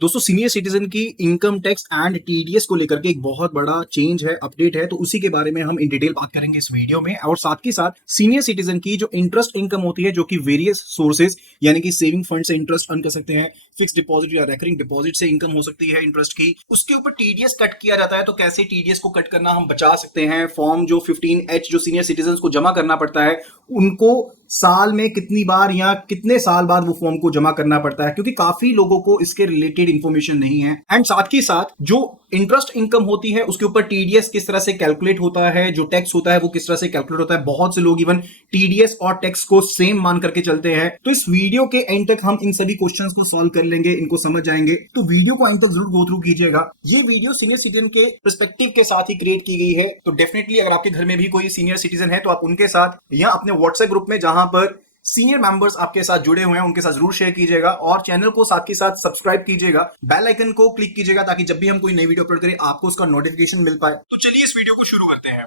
दोस्तों senior citizen की income tax and TDS को लेकर के एक बहुत बड़ा चेंज है, अपडेट है, तो उसी के बारे में हम इन डिटेल बात करेंगे इस वीडियो में। और साथ ही साथ सीनियर सिटीजन की जो इंटरेस्ट इनकम होती है, जो कि वेरियस सोर्सेज यानी कि सेविंग फंड से इंटरेस्ट अर्न कर सकते हैं, फिक्स डिपॉजिट या रेकरिंग डिपॉजिट से इनकम हो सकती है इंटरेस्ट की, उसके ऊपर टीडीएस कट किया जाता है। तो कैसे टीडीएस को कट करना हम बचा सकते हैं। फॉर्म जो 15H जो सीनियर सिटीजन को जमा करना पड़ता है, उनको साल में कितनी बार या कितने साल बाद वो फॉर्म को जमा करना पड़ता है, क्योंकि काफी लोगों को इसके रिलेटेड इंफॉर्मेशन नहीं है। एंड साथ ही साथ जो इंटरेस्ट इनकम होती है उसके ऊपर टीडीएस किस तरह से कैलकुलेट होता है, जो टैक्स होता है वो किस तरह से कैलकुलेट होता है। बहुत से लोग इवन टीडीएस और टैक्स को सेम मान करके चलते हैं। तो इस वीडियो के एंड तक हम इन सभी क्वेश्चंस को सॉल्व कर लेंगे, इनको समझ जाएंगे। तो वीडियो को एंड तक जरूर गो थ्रू कीजिएगा। ये वीडियो सीनियर सिटीजन के पर्सपेक्टिव के साथ ही क्रिएट की गई है। तो डेफिनेटली अगर आपके घर में भी कोई सीनियर सिटीजन है तो आप उनके साथ या अपने व्हाट्सएप ग्रुप में जहां पर सीनियर मेंबर्स आपके साथ जुड़े हुए हैं उनके साथ जरूर शेयर कीजिएगा, और चैनल को साथ ही साथ सब्सक्राइब कीजिएगा, बेल आइकन को क्लिक कीजिएगा ताकि जब भी हम कोई नई वीडियो अपलोड करें आपको उसका नोटिफिकेशन मिल पाए। तो चलिए इस वीडियो को शुरू करते हैं।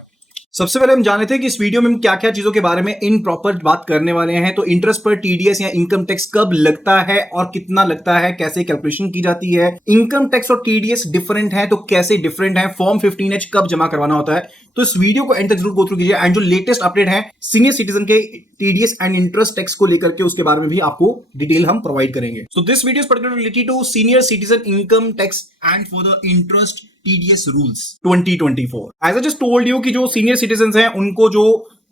सबसे पहले हम जाने थे कि इस वीडियो में हम क्या क्या चीजों के बारे में इन प्रॉपर बात करने वाले हैं। तो इंटरेस्ट पर टीडीएस या इनकम टैक्स कब लगता है और कितना लगता है, कैसे कैलकुलेशन की जाती है, इनकम टैक्स और टीडीएस डिफरेंट है तो कैसे डिफरेंट है, फॉर्म 15H कब जमा करवाना होता है। तो इस वीडियो को एंड तक जरूर गो थ्रू कीजिए। एंड जो लेटेस्ट अपडेट है सीनियर सिटीजन के टीडीएस एंड इंटरेस्ट टैक्स को लेकर के, उसके बारे में भी आपको डिटेल हम प्रोवाइड करेंगे। So this video is particularly related to senior citizen income tax and for the interest TDS rules 2024। As I just told you कि जो सीनियर सिटीजन हैं उनको जो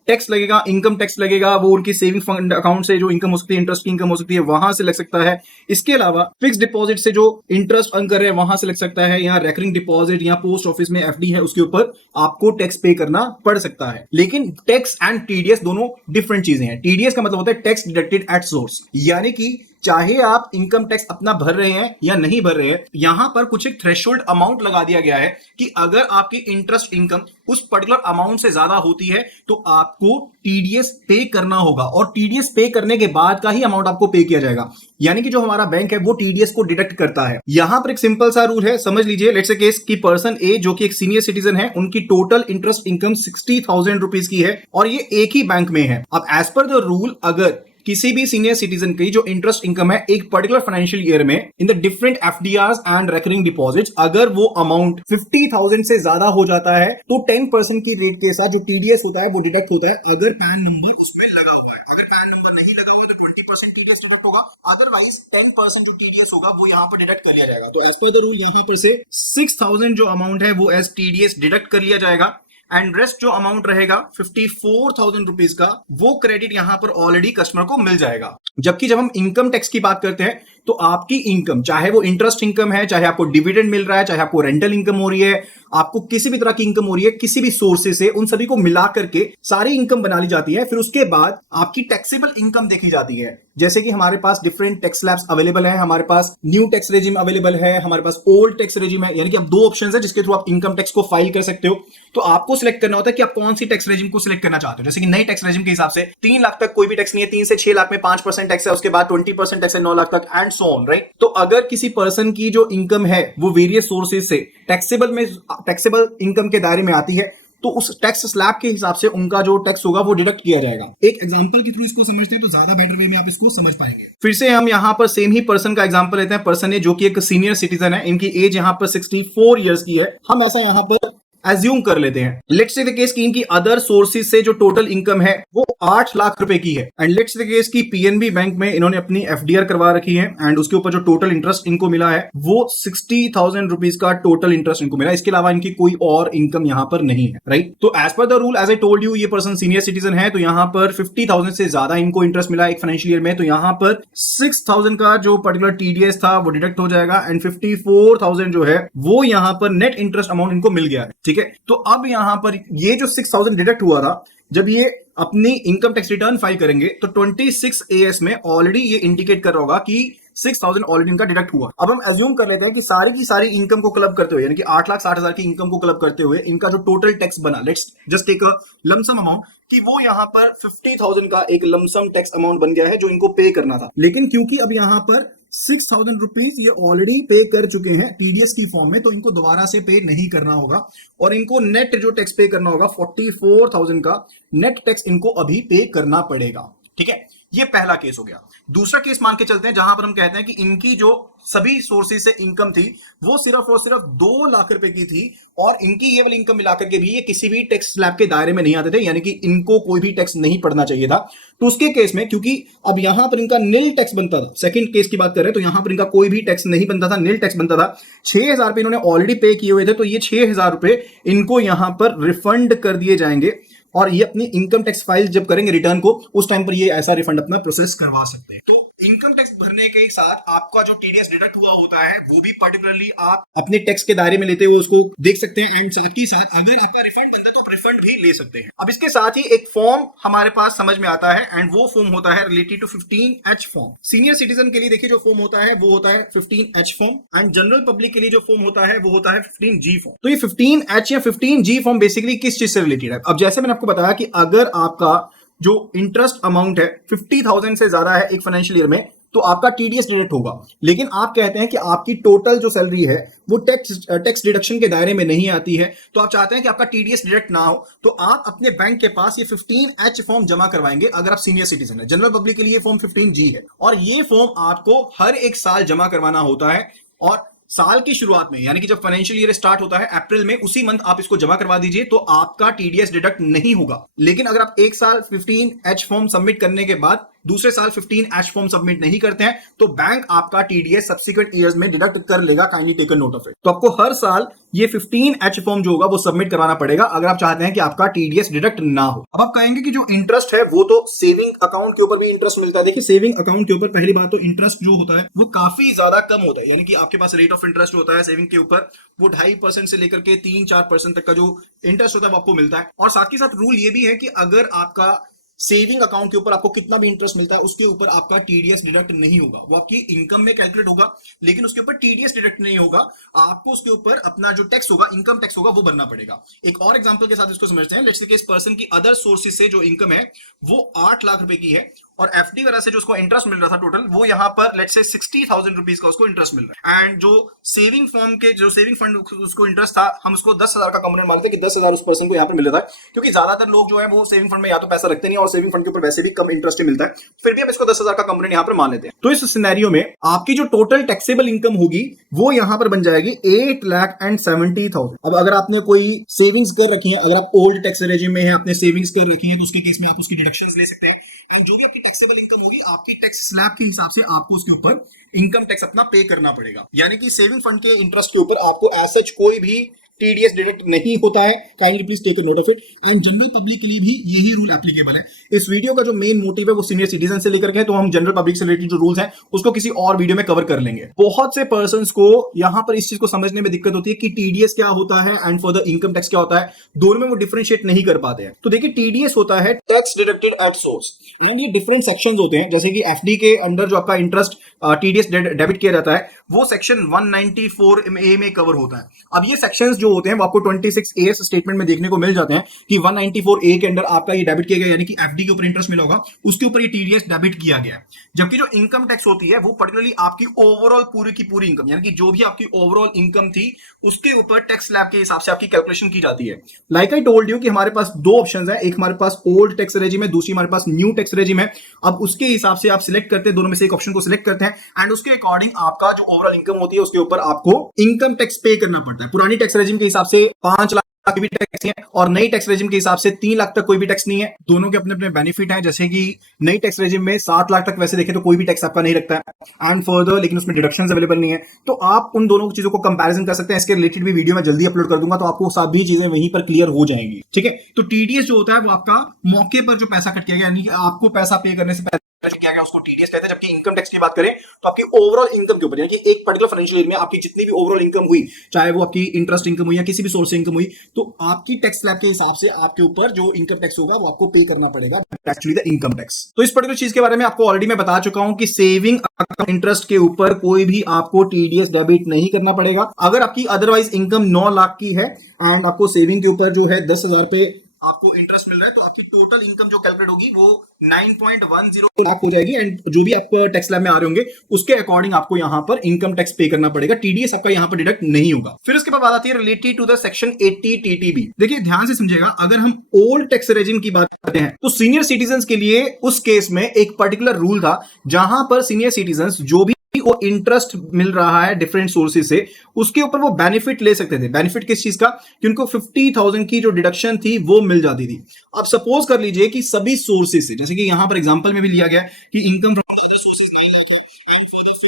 टैक्स लगेगा, इनकम टैक्स लगेगा, वो उनकी सेविंग फंड अकाउंट से जो इनकम हो सकती है, इंटरेस्ट की इनकम हो सकती है, वहां से लग सकता है। इसके अलावा फिक्स डिपॉजिट से जो इंटरेस्ट अर्न कर रहे हैं वहां से लग सकता है, या रेकरिंग डिपॉजिट या पोस्ट ऑफिस में एफडी है उसके ऊपर आपको टैक्स पे करना पड़ सकता है। लेकिन टैक्स एंड टीडीएस दोनों डिफरेंट चीजें हैं। टीडीएस का मतलब होता है टैक्स डिडक्टेड एट सोर्स, यानी कि चाहे आप इनकम टैक्स अपना भर रहे हैं या नहीं भर रहे हैं, यहां पर कुछ एक थ्रेशोल्ड अमाउंट लगा दिया गया है कि अगर आपकी इंटरेस्ट इनकम उस पर्टिकुलर अमाउंट से ज्यादा होती है तो आपको टीडीएस पे करना होगा, और टीडीएस पे करने के बाद का ही अमाउंट आपको पे किया जाएगा। यानी कि जो हमारा बैंक है वो टीडीएस को डिडक्ट करता है। यहां पर एक सिंपल सा रूल है, समझ लीजिए। लेट्स से केस की पर्सन ए जो कि एक सीनियर सिटीजन है, उनकी टोटल इंटरेस्ट इनकम 60,000 रुपीज की है और ये एक ही बैंक में है। अब एज पर द रूल, अगर किसी भी सीनियर सिटीजन की जो इंटरेस्ट इनकम है एक पर्टिकुलर फाइनेंशियल ईयर में in the different FDRs and recurring deposits, अगर वो अमाउंट 50,000 से ज्यादा हो जाता है तो 10% की रेट के साथ जो टीडीएस होता है वो डिडक्ट होता है, अगर पैन नंबर उसमें लगा हुआ है। अगर पैन नंबर नहीं लगा हुआ है तो 20% टीडीएस डिडक्ट होगा, अदरवाइज 10% जो टीडीएस होगा वो यहाँ पर डिडक्ट कर लिया जाएगा। तो एज पर द रूल यहाँ पर से 6,000 जो अमाउंट है वो एज टीडीएस डिडक्ट कर लिया जाएगा, एंड रेस्ट जो अमाउंट रहेगा 54,000 रुपीज का, वो क्रेडिट यहां पर ऑलरेडी कस्टमर को मिल जाएगा। जबकि जब हम इनकम टैक्स की बात करते हैं तो आपकी इनकम, चाहे वो इंटरेस्ट इनकम है, चाहे आपको डिविडेंड मिल रहा है, चाहे आपको रेंटल इनकम हो रही है, आपको किसी भी तरह की इनकम हो रही है किसी भी सोर्सेज से, उन सभी को मिला करके सारी इनकम बना ली जाती है। फिर उसके बाद आपकी टैक्सेबल इनकम देखी जाती है। जैसे कि हमारे पास डिफरेंट टैक्स स्लैब्स अवेलेबल है, हमारे पास न्यू टैक्स रेजिम अवेलेबल है, हमारे पास ओल्ड टैक्स रेजिम है। यानी कि अब दो ऑप्शन है जिसके थ्रू आप इनकम टैक्स को फाइल कर सकते हो। तो आपको सिलेक्ट करना होता है कि आप कौन सी टैक्स रेजिम को सिलेक्ट करना चाहते हो। जैसे कि नई टैक्स रेजिम के हिसाब से 3 लाख तक कोई भी टैक्स नहीं है, 3 से 6 लाख में 5% टैक्स है, उसके बाद 20% टैक्स है 9 लाख तक, एंड सो ऑन, राइट। तो अगर किसी पर्सन की जो इनकम है वो वेरियस सोर्सेज से टैक्सेबल इनकम के दायरे में आती है तो उस टैक्स स्लैब के हिसाब से उनका जो टैक्स होगा वो डिडक्ट किया जाएगा। एक एग्जांपल के थ्रू इसको समझते हैं तो ज्यादा बेटर वे में आप इसको समझ पाएंगे। फिर से हम यहां पर सेम ही पर्सन का एग्जांपल लेते हैं। पर्सन है जो कि एक सीनियर सिटीजन है, इनकी एज यहां पर 64 इयर्स की है। हम ऐसा यहां पर एज्यूम कर लेते हैं। लेट्स से द केस की इनकी अदर सोर्सेज से जो टोटल इनकम है वो 8 लाख रुपए की है, and let's say the case की पीएनबी बैंक में इन्होंने अपनी एफडीआर करवा रखी है, एंड उसके ऊपर जो टोटल इंटरेस्ट इनको मिला है वो 60,000 रुपीज का टोटल इंटरेस्ट इनको मिला। इसके अलावा इनकी कोई और इनकम यहाँ पर नहीं है, राइट। तो as per the rule, as I told you, ये पर्सन सीनियर सिटीजन है तो यहाँ पर 50,000 से ज्यादा इनको इंटरेस्ट मिला एक फाइनेंशियल ईयर में, तो यहाँ पर 6,000 का जो पर्टिकुलर टीडीएस था वो डिडक्ट हो जाएगा, एंड 54,000 जो है वो यहाँ पर नेट इंटरेस्ट अमाउंट इनको मिल गया है, ठीक है। तो अब यहां पर ये जो 6,000 डिडक्ट हुआ था, जब ये अपनी इनकम टैक्स रिटर्न फाइल करेंगे तो 26AS में ऑलरेडी ये इंडिकेट कर रहा होगा कि 6,000 ऑलरेडी इनका डिडक्ट हुआ। अब हम एज्यूम कर लेते हैं कि सारी की सारी इनकम को क्लब करते हुए, यानी कि 8,60,000 की इनकम को क्लब करते हुए इनका जो टोटल टैक्स बना, let's just take a lump sum amount, कि वो यहां पर 50,000 का एक लमसम टैक्स अमाउंट बन गया है जो इनको पे करना था। लेकिन क्योंकि अब यहां पर 6,000 रुपीज ये ऑलरेडी पे कर चुके हैं टीडीएस की फॉर्म में, तो इनको दोबारा से पे नहीं करना होगा, और इनको नेट जो टैक्स पे करना होगा 44,000 का नेट टैक्स इनको अभी पे करना पड़ेगा, ठीक है। ये पहला केस हो गया। दूसरा केस मान के चलते हैं जहां पर हम कहते हैं कि इनकी जो सभी सोर्सेज से इनकम थी वो सिर्फ और सिर्फ 2 लाख रुपए की थी और इनकी ये वाली इनकम मिलाकर के भी ये किसी भी टैक्स स्लैब के दायरे में नहीं आते थे, यानी कि इनको कोई भी टैक्स नहीं पड़ना चाहिए था। तो उसके केस में क्योंकि अब यहां पर इनका नील टैक्स बनता था, सेकंड केस की बात कर रहे हैं तो यहां पर इनका कोई भी टैक्स नहीं बनता था, नील टैक्स बनता था। 6,000 रुपए इन्होंने ऑलरेडी पे किए हुए थे, तो ये 6,000 रुपए इनको यहां पर रिफंड कर दिए जाएंगे और ये अपनी इनकम टैक्स फाइल जब करेंगे रिटर्न को, उस टाइम पर ये ऐसा रिफंड अपना प्रोसेस करवा सकते हैं। तो इनकम टैक्स भरने के साथ आपका जो टीडीएस डिडक्ट हुआ होता है वो भी पर्टिकुलरली आप अपने टैक्स के दायरे में लेते हुए उसको देख सकते हैं एंड साथ ही साथ अगर आपका रिफंड बनता है तो आप रिफंड भी ले सकते हैं। अब इसके साथ ही एक फॉर्म हमारे पास समझ में आता है एंड वो फॉर्म होता है related to 15H form. Senior citizen के लिए देखिए जो फॉर्म होता है वो होता है 15H form and general public के लिए जो फॉर्म होता है वो होता है 15G फॉर्म। तो ये 15H या 15G फॉर्म बेसिकली किस चीज से रिलेटेड है? अब जैसे मैंने आपको बताया कि अगर आपका जो इंटरेस्ट अमाउंट है 50,000 से ज्यादा है एक फाइनेंशियल ईयर में तो आपका टीडीएस डिडक्ट होगा, लेकिन आप कहते हैं कि आपकी टोटल जो सैलरी है वो टैक्स डिडक्शन के दायरे में नहीं आती है, तो आप चाहते हैं कि आपका टीडीएस डिडक्ट ना हो, तो आप अपने बैंक के पास ये 15H फॉर्म जमा करवाएंगे अगर आप सीनियर सिटीजन है। जनरल पब्लिक के लिए फॉर्म 15G है और ये फॉर्म आपको हर एक साल जमा करवाना होता है और साल की शुरुआत में यानी कि जब फाइनेंशियल ईयर स्टार्ट होता है अप्रैल में, उसी मंथ आप इसको जमा करवा दीजिए तो आपका टीडीएस डिडक्ट नहीं होगा। लेकिन अगर आप एक साल 15H फॉर्म सबमिट करने के बाद दूसरे साल 15H फॉर्म सबमिट नहीं करते हैं तो बैंक आपका टीडीएस सब्सिक्वेंट ईयर्स में डिडक्ट कर लेगा। Kindly take a note of it. तो आपको हर साल ये 15H फॉर्म जो होगा वो सबमिट करवाना पड़ेगा अगर आप चाहते हैं कि आपका टीडीएस डिडक्ट ना हो। अब आप कहेंगे कि जो इंटरेस्ट है वो तो सेविंग अकाउंट के ऊपर भी इंटरेस्ट मिलता है। देखिए सेविंग अकाउंट के ऊपर पहली बात तो इंटरेस्ट जो होता है वो काफी ज्यादा कम होता है, यानी कि आपके पास रेट ऑफ इंटरेस्ट होता है सेविंग के ऊपर वो 2.5% से लेकर के 3-4% तक का जो इंटरेस्ट होता है वो आपको मिलता है। और साथ ही साथ रूल ये भी है कि अगर आपका सेविंग अकाउंट के ऊपर आपको कितना भी इंटरेस्ट मिलता है उसके ऊपर आपका टीडीएस डिडक्ट नहीं होगा, वो आपकी इनकम में कैलकुलेट होगा लेकिन उसके ऊपर टीडीएस डिडक्ट नहीं होगा। आपको उसके ऊपर अपना जो टैक्स होगा इनकम टैक्स होगा वो भरना पड़ेगा। एक और एग्जांपल के साथ इसको समझते हैं। लेट्स से कि इस पर्सन की अदर सोर्सेज से जो इनकम है वो 8 लाख रुपए की है और एफडी वगैरह से जो उसको इंटरेस्ट मिल रहा था टोटल वो यहाँ पर लेट्स से 60,000 रुपीज का उसको इंटरेस्ट मिल रहा है एंड जो सेविंग फॉर्म के जो सेविंग फंड उसको इंटरेस्ट था हम उसको 10,000 का कंपोनेंट मानते हैं कि 10,000 उस पर्सन को यहाँ पर मिल रहा था, क्योंकि ज्यादातर लोग जो है वो सेविंग फंड में या तो पैसा रखते नहीं और सेविंग फंड के ऊपर वैसे भी कम इंटरेस्ट ही मिलता है, फिर भी हम इसको 10,000 का कंपोनेंट यहाँ पर मान लेते हैं। तो इस सिनेरियो में आपकी जो टोटल टैक्सेबल इनकम होगी वो यहाँ पर बन जाएगी 8,70,000। अब अगर आपने कोई सेविंग्स कर रखी है, अगर आप ओल्ड टैक्स रेजिम में है आपने सेविंग्स कर रखी है तो उसके केस में आप उसकी डिडक्शंस ले सकते हैं एंड जो भी आपकी टैक्सेबल इनकम होगी आपकी टैक्स स्लैब के हिसाब से आपको उसके ऊपर इनकम टैक्स अपना पे करना पड़ेगा। यानी कि सेविंग फंड के इंटरेस्ट के ऊपर आपको एज सच कोई भी टीडीएस डिडक्ट नहीं होता है। Kindly please take a note of it and general public के लिए भी यही रूल एप्लीकेबल है। इस वीडियो का जो मेन मोटिव है वो सीनियर सिटीजन से लेकर के, तो हम जनरल पब्लिक से रिलेटेड जो रूल्स हैं उसको किसी और वीडियो में कवर कर लेंगे। बहुत से पर्संस को यहां पर इस चीज को समझने में दिक्कत होती है कि टीडीएस क्या होता है and for the income tax क्या होता है, दोनों में वो डिफरेंशिएट नहीं कर पाते हैं। तो देखिए टीडीएस होता है tax deducted at source and ये डिफरेंट सेक्शंस होते हैं, जैसे कि एफडी के अंदर जो आपका इंटरेस्ट टीडीएस डेबिट किया जाता है वो सेक्शन 194A में कवर होता है। अब ये सेक्शंस जो होते हैं वो आपको 26AS स्टेटमेंट में देखने को मिल जाते हैं कि 194A के अंदर आपका ये डेबिट किया गया, यानी कि एफडी के ऊपर इंटरेस्ट मिला होगा उसके ऊपर ये टीडीएस डेबिट किया गया है। जबकि जो इनकम टैक्स होती है वो पर्टिकुलरली आपकी ओवरऑल पूरी की पूरी इनकम, यानी कि जो भी आपकी ओवरऑल इनकम थी उसके ऊपर टैक्स स्लैब के हिसाब से आपकी कैलकुलेशन की जाती है। लाइक आई टोल्ड यू कि हमारे पास दो ऑप्शंस है, एक हमारे पास ओल्ड टैक्स रेजिम है, दूसरी हमारे पास न्यू टैक्स रेजिम है। अब उसके हिसाब से आप सिलेक्ट करते हैं, दोनों में से एक ऑप्शन को सिलेक्ट करते हैं एंड उसके अकॉर्डिंग आपका जो ओवरऑल इनकम होती है उसके ऊपर आपको इनकम टैक्स पे करना पड़ता है। पुरानी टैक्स रेजिम के हिसाब से 5 लाख कोई भी टैक्स नहीं है और नई टैक्स रेजिम के हिसाब से 3 लाख तक कोई भी टैक्स नहीं है। दोनों के अपने अपने बेनिफिट हैं, जैसे कि नई टैक्स रेजिम में 7 लाख तक वैसे देखें तो कोई भी टैक्स आपका नहीं लगता है एंड फर्दर लेकिन उसमें डिडक्शंस अवेलेबल नहीं है। तो आप उन दोनों चीजों को कंपैरिजन कर सकते हैं। इसके रिलेटेड भी वीडियो मैं जल्दी अपलोड कर दूंगा तो आपको सभी चीजें वहीं पर क्लियर हो जाएंगी। ठीक है, तो टीडीएस जो होता है वो आपका मौके पर जो पैसा कट किया गया, यानी कि आपको पैसा पे करने से पहले क्या गया उसको टीडीएस कहते हैं। जबकि इनकम टैक्स की बात करें तो आपकी ओवरऑल इनकम के ऊपर, यानी कि एक पर्टिकुलर फाइनेंशियल ईयर में आपकी जितनी भी ओवरऑल इनकम हुई, चाहे वो आपकी इंटरेस्ट इनकम हुई या किसी भी सोर्स से इनकम हुई, तो आपकी टैक्स स्लैब के हिसाब से आपके ऊपर जो इनकम टैक्स होगा वो आपको पे करना पड़ेगा, एक्चुअली द इनकम टैक्स। तो इस पर्टिकुलर चीज के बारे में आपको ऑलरेडी मैं बता चुका हूं कि सेविंग अकाउंट इंटरेस्ट के ऊपर कोई भी आपको टीडीएस डेबिट नहीं करना पड़ेगा। अगर आपकी अदरवाइज इनकम 9 लाख की है एंड आपको सेविंग के ऊपर जो है 10,000 पे आपको इंटरेस्ट मिल रहा है, तो आपकी टोटल इनकम जो कैलकुलेट होगी वो 9.10 लाख हो जाएगी। एंड जो भी आप टैक्स स्लैब में आ रहे होंगे उसके अकॉर्डिंग आपको यहाँ पर इनकम टैक्स पे करना पड़ेगा, टीडीएस आपका यहाँ पर डिडक्ट नहीं होगा। फिर उसके बाद बात आती है related to the section 80 TTB. देखिए ध्यान से समझिएगा, अगर हम ओल्ड टैक्स रेजिम की बात करते हैं तो सीनियर सिटीजन के लिए उस केस में एक पर्टिकुलर रूल था जहां पर सीनियर सिटीजन जो भी वो इंटरेस्ट मिल रहा है डिफरेंट सोर्सेज से, उसके ऊपर वो बेनिफिट ले सकते थे। बेनिफिट किस चीज का? कि उनको 50,000 की जो डिडक्शन थी वो मिल जाती थी। अब सपोज कर लीजिए कि सभी सोर्सेज से, जैसे कि यहां पर एग्जांपल में भी लिया गया कि इनकम फ्रॉम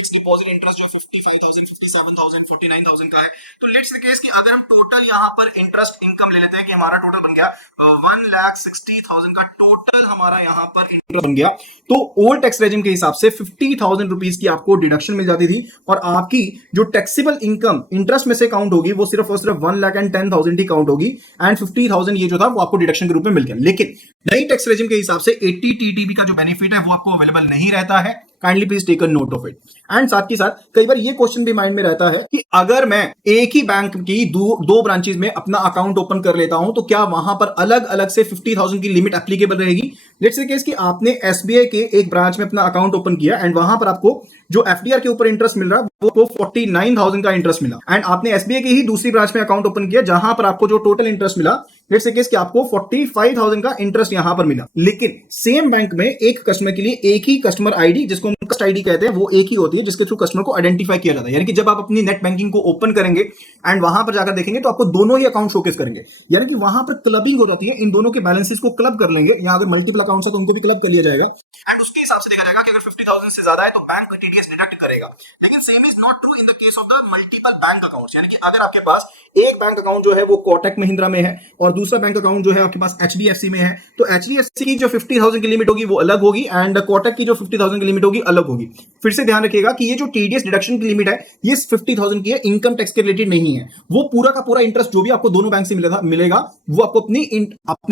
डिपॉजिट इंटरेस्ट जो 55,000, 57,000, 49,000 का है, तो लेट्स से केस कि अगर हम टोटल यहां पर इंटरेस्ट इनकम ले लेते हैं कि हमारा टोटल बन गया 1,60,000 का टोटल हमारा यहां पर इंटरेस्ट बन गया, तो ओल्ड टैक्स रेजिम के हिसाब से 50,000 रुपीज की आपको डिडक्शन मिल जाती थी और आपकी जो टैक्सेबल इनकम इंटरेस्ट में से काउंट होगी वो सिर्फ और सिर्फ 1,10,000 ही काउंट होगी एंड 50,000 ये जो था वो आपको डिडक्शन के रूप में मिल गया। लेकिन नई टैक्स रेजिम के हिसाब से 80 टीटीबी का जो बेनिफिट है वो आपको अवेलेबल नहीं रहता है। Kindly please take a note of it. And साथ ही साथ कई बार ये क्वेश्चन भी माइंड में रहता है कि अगर मैं एक ही बैंक की दो ब्रांचेस में अपना अकाउंट ओपन कर लेता हूं तो क्या वहां पर अलग अलग से 50,000 की लिमिट एप्लीकेबल रहेगी? लेट्स से केस कि आपने एसबीआई के एक ब्रांच में अपना अकाउंट ओपन किया एंड वहां पर आपको जो एफडीआर के ऊपर इंटरेस्ट मिल रहा है वो 49,000 का इंटरेस्ट मिला एंड आपने एसबीआई की ही दूसरी ब्रांच में अकाउंट ओपन किया जहां पर आपको जो टोटल इंटरेस्ट मिला लेट्स से केस कि आपको 45,000 का इंटरेस्ट यहां पर मिला। लेकिन सेम बैंक में एक कस्टमर के लिए एक ही कस्टमर आईडी, जिसको हम कस्ट आईडी कहते हैं, वो एक ही होती है जिसके थ्रू कस्टमर को आइडेंटिफाई किया जाता है। यानी कि जब आप अपनी नेट बैंकिंग को ओपन करेंगे एंड वहां पर जाकर देखेंगे तो आपको दोनों ही अकाउंट शोकेस करेंगे, यानी कि वहां पर क्लबिंग हो जाती है, इन दोनों के बैलेंसेस को क्लब कर लेंगे, या अगर मल्टीपल अकाउंट्स है तो उनको भी क्लब कर लिया जाएगा एंड उसके हिसाब से देखा जाएगा कि अगर 50,000 से ज्यादा है तो बैंक टीडीएस डिडक्ट करेगा। लेकिन same is not true in the case of the multiple bank accounts, यानी कि अगर आपके पास एक बैंक अकाउंट जो है वो कोटक महिंद्रा में है और दूसरा बैंक अकाउंट जो है आपके पास एचडीएफसी में है, तो एचडीएफसी की जो 50,000 की लिमिट होगी वो अलग होगी एंड कोटक की जो 50,000 की लिमिट होगी अलग होगी। फिर से ध्यान रखिएगा कि ये जो टीडीएस डिडक्शन की लिमिट है ये 50,000 की है, इनकम टैक्स के रिलेटेड नहीं है। वो पूरा का पूरा इंटरेस्ट जो भी आपको दोनों बैंक से मिलेगा वो आपको अपनी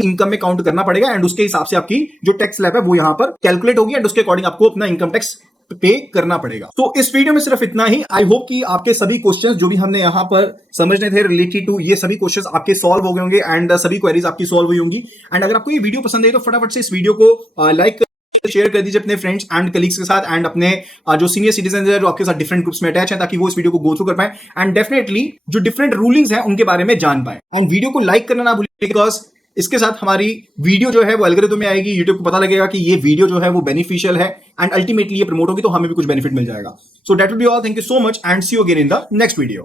इनकम में काउंट करना पड़ेगा एंड उसके हिसाब से आपकी जो टैक्स स्लैब है वो यहां पर कैलकुलेट होगी एंड उसके अकॉर्डिंग आपको अपना इनकम टैक्स पे करना पड़ेगा। तो इस वीडियो में सिर्फ इतना ही। आई होप कि आपके सभी क्वेश्चंस जो भी हमने यहां पर समझने थे रिलेटेड टू ये सभी क्वेश्चंस आपके सॉल्व हो गए होंगे एंड सभी क्वेरीज आपकी सॉल्व हुई होंगी। एंड अगर आपको ये वीडियो पसंद है तो फटाफट से इस वीडियो को लाइक शेयर कर दीजिए अपने फ्रेंड्स एंड कलीग्स के साथ एंड अपने जो सीनियर सिटीजन है जो आपके साथ डिफरेंट ग्रुप्स में अटैच है, ताकि वो इस वीडियो को गो थ्रू कर पाए एंड डेफिनेटली जो डिफरेंट रूलिंग्स हैं उनके बारे में जान पाए। एंड वीडियो को लाइक करना ना भूलिए बिकॉज इसके साथ हमारी वीडियो जो है वो एल्गोरिथम में आएगी, यूट्यूब को पता लगेगा कि ये वीडियो जो है वो बेनिफिशियल है एंड अल्टीमेटली ये प्रमोट होगी तो हमें भी कुछ बेनिफिट मिल जाएगा। So that will be all. Thank you so much and see you again in the next video.